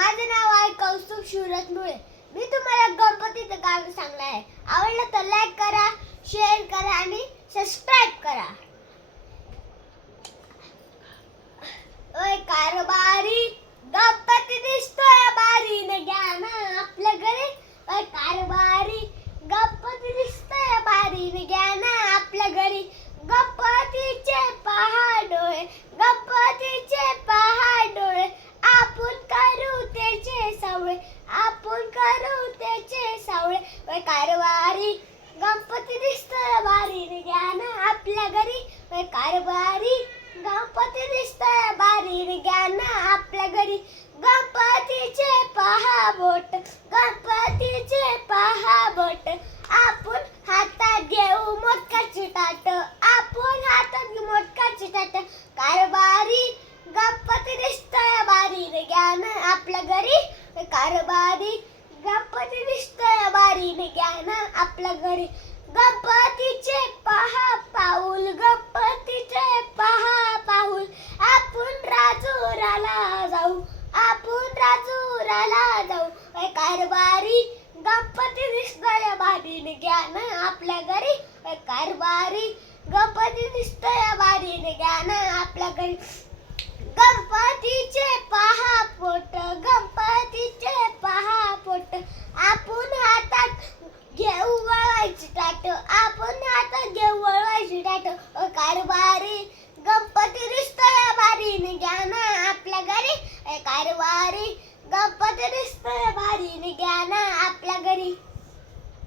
माझे नाव आहे कौस्तुभ शिवराज मुळे. मी तुम्हाला गणपतीचं गाणं सांगणार आहे. आवडलं तर लाईक करा, शेअर करा आणि सबस्क्राइब करा. ओय कारभारी गणपती दिसतोय बारीने घ्या ना आपल्या घरी. ओय कारभारी गणपती दिसतोय बारीने घ्या ना आपल्या घरी. गणपतीचे पहा डोळे, गणपतीचे पहा डोळे, आपण करू त्याचे सावळे, आपण करू त्याचे सावळे. ओय कारभारी गणपती दिसतोय बारीने घ्या ना आपल्या घरी. ओय कारभारी गणपती दिसतोय बारीने घ्या ना आपल्या घरी. गणपतीचे पहा बोट, गणपतीचे पहा बोट, आपण हातात घेऊ मोदकाची ताट, आपण हातात घेऊ मोदकाची ताट. कारभारी गणपती दिसतोय बारीने घ्या ना आपल्या घरी. कारभारी गणपती दिसतोय बारीने घ्या ना आपल्या घरी. गणपतीचे पहा पाऊल, गणपतीचे पहा पाऊल, आपण राजुराला जाऊ, आपण राजुराला जाऊ. कारभारी गणपती दिसतोय बारीने घ्या ना आपल्या घरी. कारभारी गणपती दिसतोय बारीने घ्या ना आपल्या घरी. गणपतीचे पहा पोट, गणपतीचे पहा पोट, आपण हातात घेऊ वळवायची ताट, आपण हातात घेऊ वळवायची ताट. कारभारी गणपती दिसतोय बारीने घ्या ना आपल्या घरी. कारभारी गणपती दिसतोय बारीने घ्या ना आपल्या घरी.